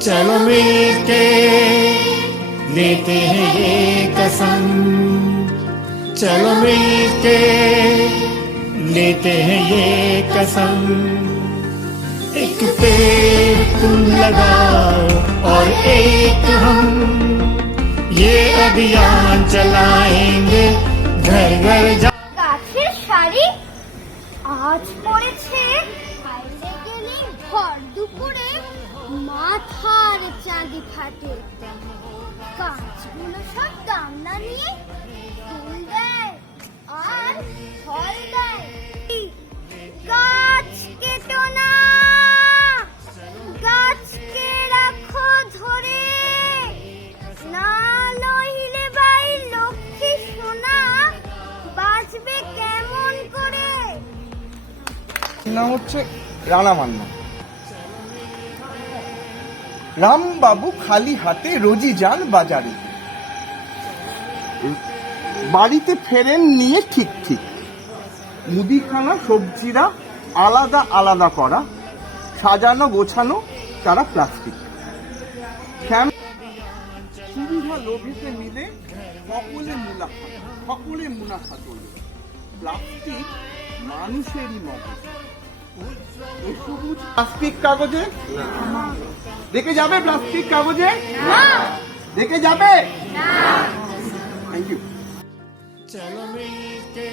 चलो मिलके लेते हैं ये कसम, चलो मिलके लेते हैं ये कसम। एक पेड़ तुम लगाओ और एक हम, ये अभियान चलाएंगे घर घर जा। গাছের শাড়ি আজ পড়েছে, বাইরে গেলে ভর দুপুরে মাথার চাঁদি ফাটে। গাছগুলো সব দামনা নিয়ে ফুল দেয় আর ফল দেয়। গাছ কেটো না, গাছকে রাখো ধরে, না লইলে বাই লক্ষ্মী সোনা বাঁচবে কেমন করে। নাম হচ্ছে রানা মান্না। রামবাবু খালি হাতে রোজই যান বাজারে, বাড়িতে ফেরেন নিয়ে ঠিক ঠিক। মুদিখানা সবজিরা আলাদা আলাদা করা, সাজানো গোছানো তারা প্লাস্টিক। সুবিধা লোভেতে মিলে সকলে মুনাফা তোলে। প্লাস্টিক মানুষেরই মগজ। এই সবুজ প্লাস্টিক কাগজে দেখে যাবে, প্লাস্টিক কাগজে দেখে যাবে। Thank you. चलो मिलके